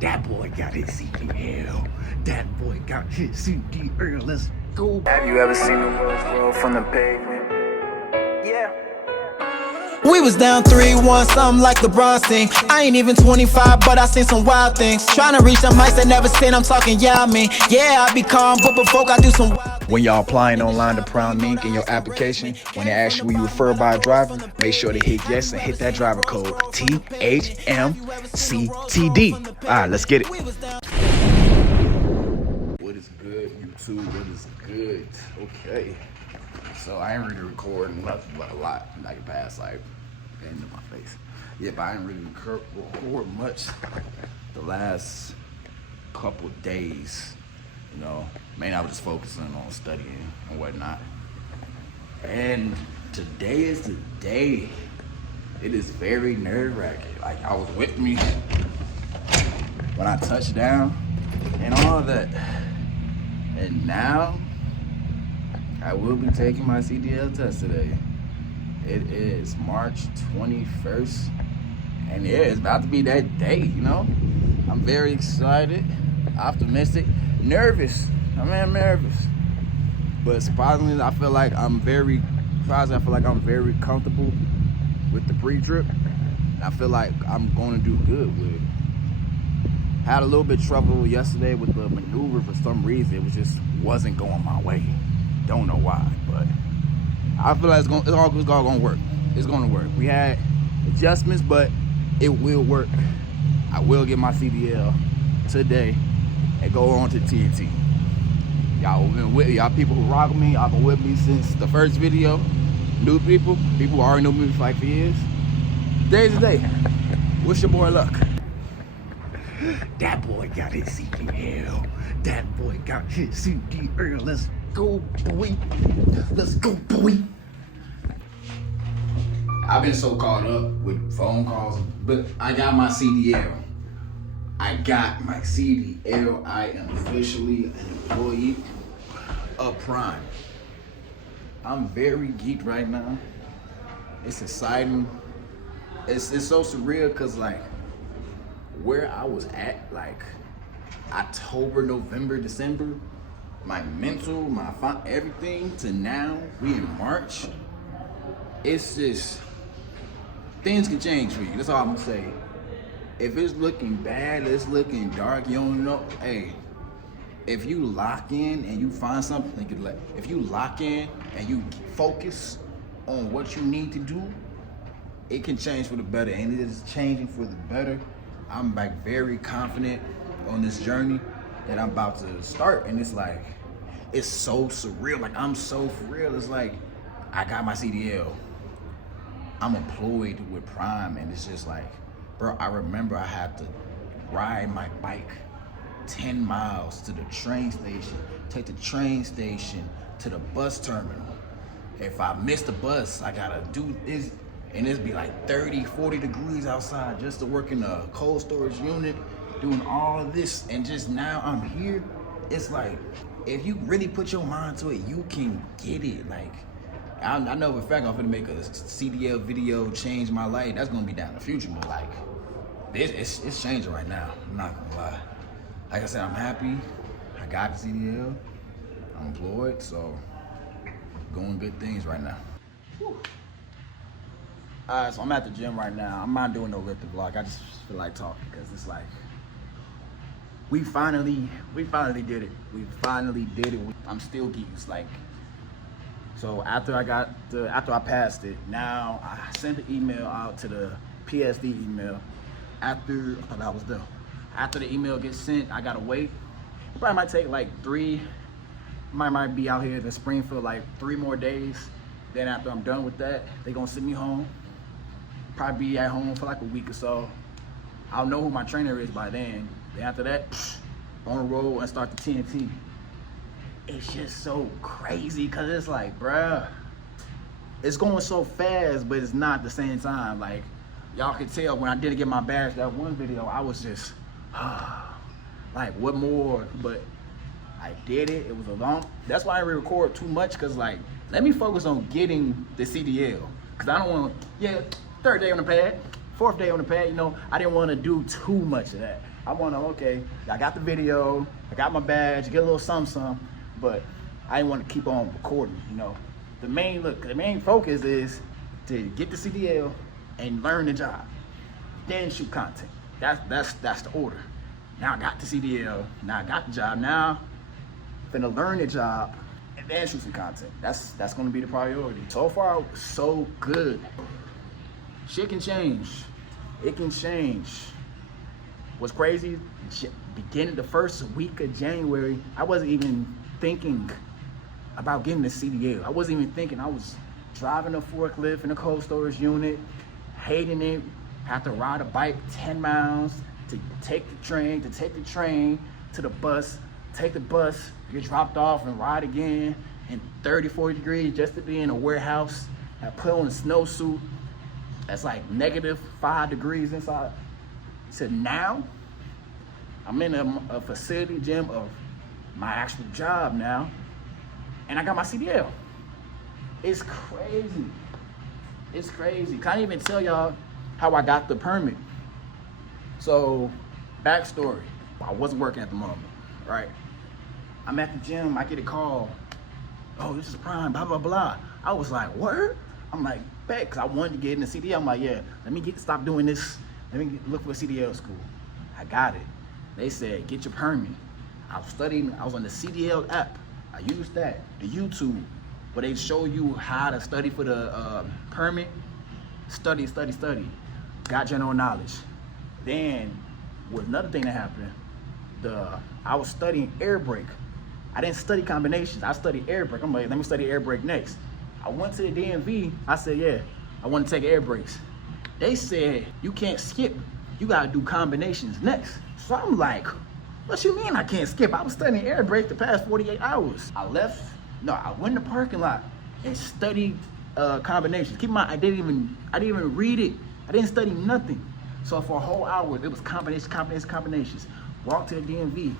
That boy got his CDL. That boy got his CDL. Let's go. Have you ever seen the world roll from the pavement? Yeah. We was down 3-1, something like LeBron sing. I ain't even 25, but I seen some wild things. Tryna reach them heights that never seen, I'm talking, yeah, I mean. Yeah, I be calm, but before I do some wild things. When y'all applying online to Prime Inc. in your application, when they ask you who you refer by a driver, make sure to hit yes and hit that driver code THMCTD. All right, let's get it. What is good, YouTube? What is good? Okay. So I ain't really recording nothing but a lot, like past like into my face. Yeah, but I ain't really record much the last couple days. You know, mainly I was just focusing on studying and whatnot. And today is the day. It is very nerve-wracking. Like I was with me when I touched down and all of that. And now I will be taking my CDL test today. It is March 21st, and yeah, it's about to be that day, you know? I'm very excited, optimistic, nervous. I'm nervous. But surprisingly, I feel like I'm very comfortable with the pre-trip. I feel like I'm going to do good with it. Had a little bit of trouble yesterday with the maneuver for some reason. It wasn't going my way. Don't know why, but I feel like it's all gonna work. It's gonna work. We had adjustments, but it will work. I will get my CDL today and go on to TNT. Y'all people who rock with me, y'all been with me since the first video. New people who already know me for like 5 years. Today's the day. Wish your boy luck. That boy got his CDL. That boy got his CDL. Let's go, boy. Let's go, boy. I've been so caught up with phone calls, but I got my CDL. I got my CDL. I am officially an employee of Prime. I'm very geeked right now. It's exciting. It's so surreal because like where I was at like October, November, December, my mental, my everything to now, we in March. It's just, things can change for you. That's all I'm gonna say. If it's looking bad, it's looking dark, you don't know, hey, if you lock in and you find something, if you lock in and you focus on what you need to do, it can change for the better, and it is changing for the better. I'm like very confident on this journey that I'm about to start, and it's like, it's so surreal. Like I'm so for real. It's like I got my CDL. I'm employed with Prime, and it's just like, bro, I remember I had to ride my bike 10 miles to the train station, take the train station to the bus terminal. If I miss the bus, I gotta do this, and it'd be like 30, 40 degrees outside just to work in a cold storage unit, doing all of this, and just now I'm here. It's like, if you really put your mind to it, you can get it. Like, I know for a fact I'm gonna make a CDL video change my life. That's gonna be down in the future, but like, it's changing right now. I'm not gonna lie. Like I said, I'm happy. I got the CDL. I'm employed, so going good things right now. Whew. All right, so I'm at the gym right now. I'm not doing no lifting vlog. I just feel like talking because it's like, we finally did it. We finally did it. I'm still geeks. Like, so after I passed it, now I sent the email out to the PSD email. I thought that was done. After the email gets sent, I gotta wait. It probably might take like might be out here in Springfield like 3 more days. Then after I'm done with that, they gonna send me home. Probably be at home for like a week or so. I'll know who my trainer is by then. Then after that, on the road and start the TNT. It's just so crazy because it's like, bruh, it's going so fast, but it's not at the same time. Like, y'all can tell when I didn't get my badge that one video, I was just, like, what more? But I did it. It was a long, that's why I didn't record too much, because like, let me focus on getting the CDL. Because I don't want to, 3rd day on the pad, 4th day on the pad, you know, I didn't want to do too much of that. I want to, okay, I got the video, I got my badge, get a little something, but I didn't want to keep on recording, you know. The main focus is to get the CDL and learn the job, then shoot content. That's the order. Now I got the CDL, now I got the job, now I'm finna learn the job and then shoot some content. That's gonna be the priority. So far, so good. Shit can change. It can change. What's crazy, beginning the first week of January, I wasn't even thinking about getting the CDL. I wasn't even thinking. I was driving a forklift in a cold storage unit, hating it, have to ride a bike 10 miles to take the train to the bus, take the bus, get dropped off and ride again in 30, 40 degrees just to be in a warehouse. I put on a snowsuit that's like -5 degrees inside. So now I'm in a facility gym of my actual job now, and I got my CDL. It's crazy. It's crazy. Can't even tell y'all how I got the permit. So, backstory. I wasn't working at the moment, right? I'm at the gym, I get a call. Oh, this is Prime, blah, blah, blah. I was like, what? I'm like, bet, because I wanted to get in the CDL. I'm like, yeah, let me stop doing this. Let me look for a CDL school. I got it. They said, get your permit. I was on the CDL app. I used that, the YouTube, where they show you how to study for the permit. Study. Got general knowledge. Then, with another thing that happened, I was studying air brake. I didn't study combinations. I studied air brake. I'm like, let me study air brake next. I went to the DMV. I said, yeah, I want to take air brakes. They said, you can't skip. You got to do combinations next. So I'm like, what you mean I can't skip? I was studying air brake the past 48 hours. I went in the parking lot and studied combinations. Keep in mind, I didn't even read it. I didn't study nothing. So for a whole hour, it was combinations. Walk to the DMV.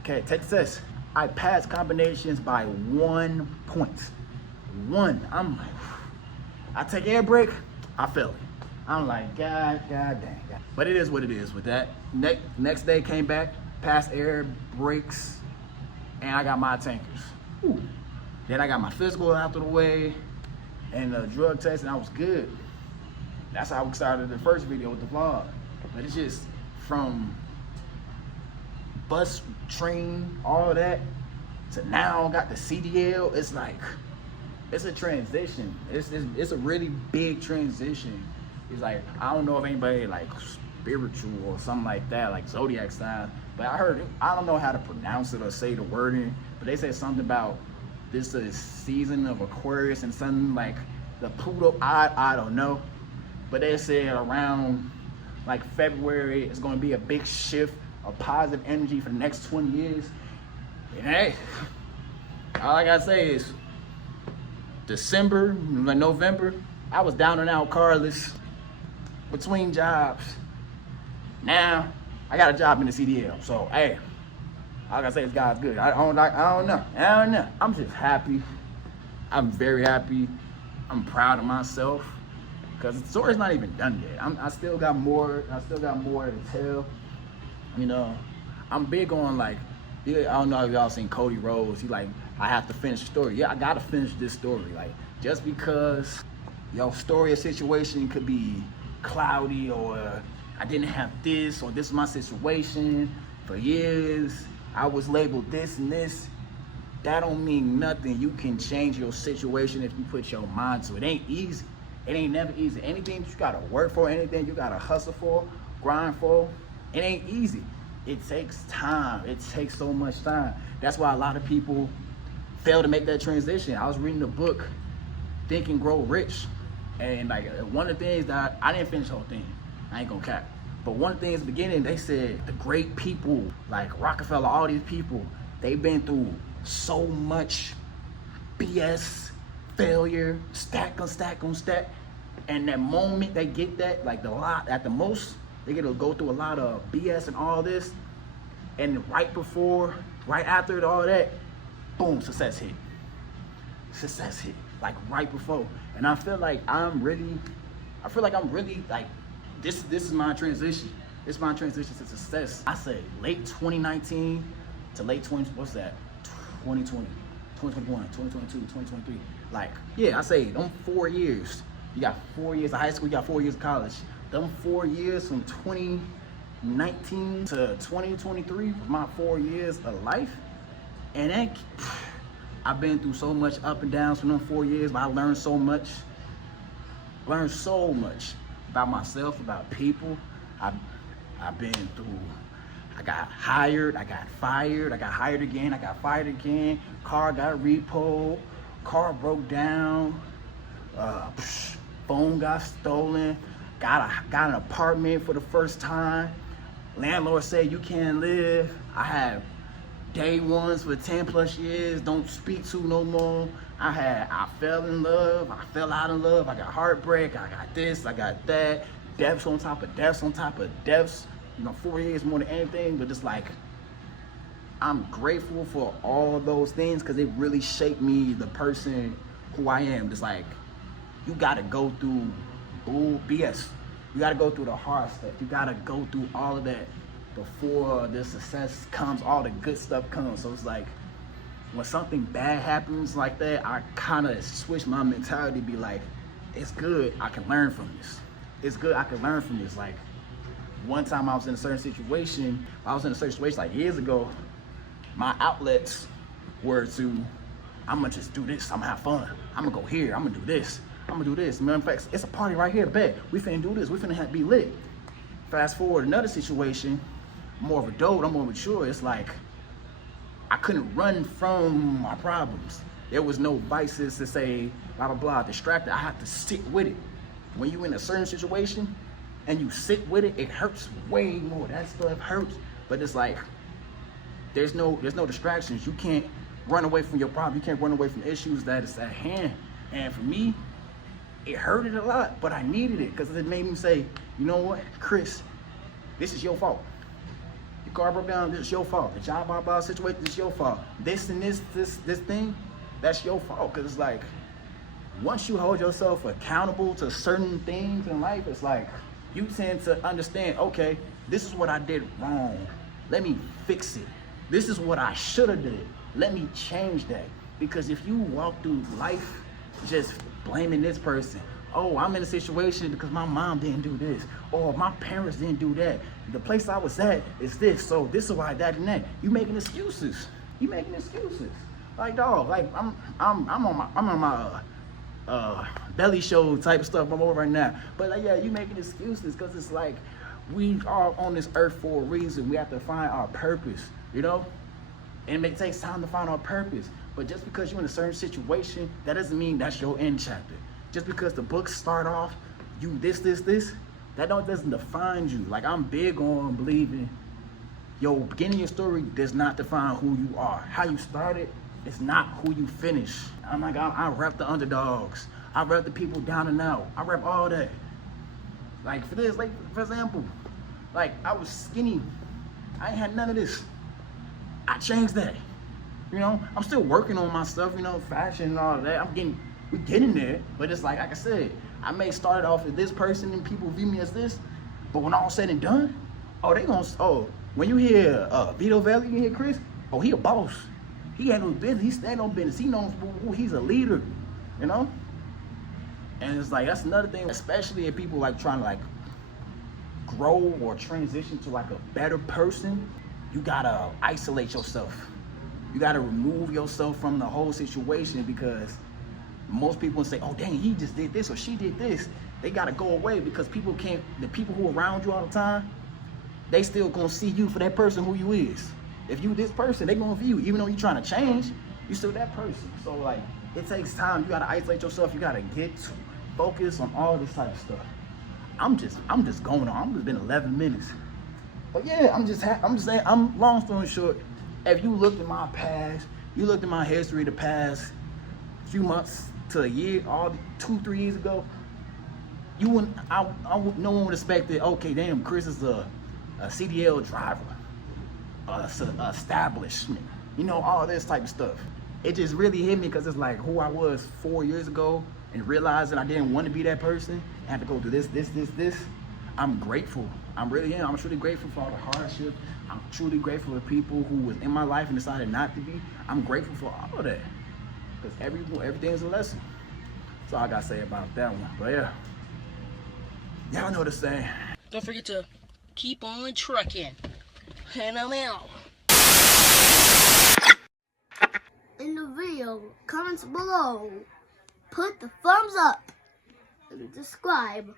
Okay, take the test. I passed combinations by 1 point. 1. I'm like, I take air brake, I fail it. I'm like, God dang. But it is what it is with that. Next day came back, passed air brakes, and I got my tankers. Ooh. Then I got my physical out of the way and the drug test, and I was good. That's how we started the first video with the vlog. But it's just from bus, train, all that, to now got the CDL. It's like, it's a transition. It's a really big transition. It's like, I don't know if anybody like spiritual or something like that, like zodiac sign, but I don't know how to pronounce it or say the wording, but they said something about this is season of Aquarius and something like the Pluto, I don't know, but they said around like February, it's going to be a big shift of positive energy for the next 20 years. And hey, all I gotta say is December, like November, I was down and out carless between jobs. Now I got a job in the CDL. So hey, all I gotta say is God's good. I don't know. I'm just happy. I'm very happy. I'm proud of myself because the story's not even done yet. I still got more. To tell. You know, I'm big on like, I don't know if y'all seen Cody Rhodes. He like, I have to finish the story. Yeah, I gotta finish this story. Like, just because your story or situation could be cloudy, or I didn't have this, or this is my situation for years, I was labeled this and this, that don't mean nothing. You can change your situation if you put your mind to it. It ain't easy. It ain't never easy. Anything you gotta work for, anything you gotta hustle for, grind for, it ain't easy. It takes time. It takes so much time. That's why a lot of people fail to make that transition. I was reading the book, Think and Grow Rich. And like one of the things that I didn't finish the whole thing. I ain't gonna cap. But one of the things at the beginning, they said the great people, like Rockefeller, all these people, they've been through so much BS, failure, stack on stack. And that moment they get that, like at the most, they get to go through a lot of BS and all this, and right after all that, boom, success hit, like right before. And I feel like I'm really like, this is my transition. It's my transition to success. I say late 2019 to late 2020, 2021, 2022, 2023. Like, yeah, I say them 4 years. You got 4 years of high school, you got 4 years of college. Them 4 years from 2019 to 2023 was my 4 years of life. And that, I've been through so much up and downs from them 4 years, but I learned so much. Learned so much about myself, about people. I've been through, I got hired, I got fired, I got hired again, I got fired again, car got repoed, car broke down, phone got stolen, got an apartment for the first time, landlord said you can't live, I have day ones for 10 plus years, don't speak to no more, I fell in love, I fell out of love, I got heartbreak, I got this, I got that, deaths on top of deaths on top of deaths. 4 years more than anything, but it's like, I'm grateful for all of those things because it really shaped me, the person who I am. It's like, you gotta go through BS. You gotta go through the hard stuff. You gotta go through all of that before the success comes, all the good stuff comes. So it's like, when something bad happens like that, I kind of switch my mentality to be like, it's good, I can learn from this. It's good, I can learn from this. Like, one time I was in a certain situation, like years ago, my outlets were to, I'm gonna just do this, I'm gonna have fun. I'm gonna go here, I'm gonna do this, I'm gonna do this. Matter of fact, it's a party right here, bet. We finna do this, we finna be lit. Fast forward another situation, more of a adult, I'm more mature, it's like, I couldn't run from my problems. There was no vices to say, blah, blah, blah, distracted. I had to sit with it. When you in a certain situation and you sit with it, it hurts way more. That stuff hurts, but it's like, there's no distractions. You can't run away from your problem. You can't run away from issues that is at hand. And for me, it hurted a lot, but I needed it because it made me say, you know what, Chris, this is your fault. Your car broke down, this is your fault. The job situation, this is your fault. This and this thing, that's your fault. Because it's like, once you hold yourself accountable to certain things in life, it's like, you tend to understand, okay, this is what I did wrong. Let me fix it. This is what I should have did. Let me change that. Because if you walk through life just blaming this person, oh, I'm in a situation because my mom didn't do this, or my parents didn't do that. The place I was at is this, so this is why that and that. You making excuses. You making excuses. Like, dog, like I'm on my belly show type of stuff I'm over right now. But like, yeah, you making excuses because it's like, we are on this earth for a reason. We have to find our purpose, you know? And it takes time to find our purpose. But just because you're in a certain situation, that doesn't mean that's your end chapter. Just because the books start off, you this, that doesn't define you. Like, I'm big on believing your beginning of your story does not define who you are. How you started is not who you finish. I'm like, I rep the underdogs. I rep the people down and out. I rep all that. Like, for this, like, for example, like, I was skinny. I ain't had none of this. I changed that. You know, I'm still working on my stuff, you know, fashion and all of that. We're getting there, but it's like I said, I may start off as this person and people view me as this, but when all said and done, when you hear Vito Valley, you hear Chris, oh, he a boss. He handles business, he stand on business, he knows he's a leader, you know? And it's like, that's another thing, especially if people like trying to like grow or transition to like a better person, you gotta isolate yourself. You gotta remove yourself from the whole situation because most people say, oh dang, he just did this or she did this. They gotta go away because the people who are around you all the time, they still gonna see you for that person who you is. If you this person, they gonna view you. Even though you're trying to change, you still that person. So like, it takes time. You gotta isolate yourself. You gotta get to focus on all this type of stuff. I'm just going on. It's been 11 minutes. But yeah, I'm just saying, long story short, if you looked at my past, you looked at my history the past few months to a year, all 2-3 years ago, no one would expect that, okay, damn, Chris is a CDL driver, establishment, you know, all this type of stuff. It just really hit me because it's like who I was 4 years ago and realizing I didn't want to be that person. I had to go through this. I'm grateful. I'm really am. I'm truly grateful for all the hardship. I'm truly grateful for people who was in my life and decided not to be. I'm grateful for all of that. Because everything is a lesson. That's all I gotta say about that one. But yeah, y'all know the saying. Don't forget to keep on trucking. And I'm out. In the video, comments below, put the thumbs up and subscribe